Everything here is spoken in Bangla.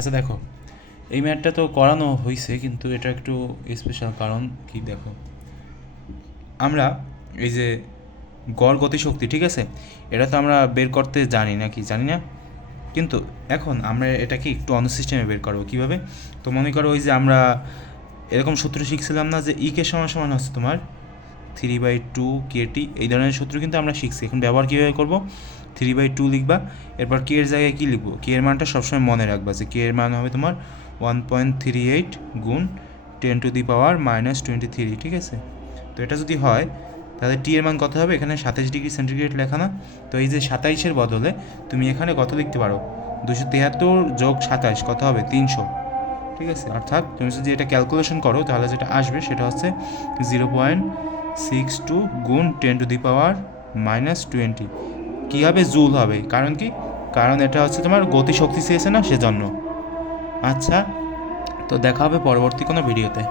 আচ্ছা দেখো। এই ম্যাটটা তো করানো হয়েছে কিন্তু এটা একটু স্পেশাল কারণ কি দেখো? আমরা এই যে গড় গতিশক্তি, ঠিক আছে? এটা তো আমরা বের করতে জানি না কি, জানি না। কিন্তু এখন আমরা এটাকে একটু অন্য সিস্টেমে বের করব। কীভাবে? তো মনে করো ওই যে আমরা এরকম সূত্র শিখছিলাম না যে ই কে সমান সমান হচ্ছে তোমার থ্রি বাই টু কেটি, এই ধরনের সূত্র কিন্তু আমরা শিখছি। এখন ব্যবহার কীভাবে করব? থ্রি বাই টু লিখবা, এরপর কে এর জায়গায় কী লিখব? কে এর মানটা সবসময় মনে রাখবা যে কে এর মান হবে তোমার ওয়ান পয়েন্ট থ্রি এইট গুণ ten to the power minus twenty three, ঠিক আছে? তো এটা যদি হয়, তাহলে টি এর মান কত হবে? এখানে সাতাইশ ডিগ্রি সেন্টিগ্রেড লেখা না? তো এই যে সাতাইশের বদলে তুমি এখানে কত লিখতে পারো? দুশো তিয়াত্তর যোগ সাতাইশ কত হবে? তিনশো, ঠিক আছে? অর্থাৎ তুমি যদি এটা ক্যালকুলেশন করো, তাহলে যেটা আসবে সেটা হচ্ছে জিরো পয়েন্ট সিক্স টু গুণ ten to the power minus twenty কীভাবে জুল হবে? কারণ কি? কারণ এটা হচ্ছে তোমার গতি শক্তি চেয়েছে না, সেজন্য। আচ্ছা তো দেখা হবে পরবর্তী কোনো ভিডিওতে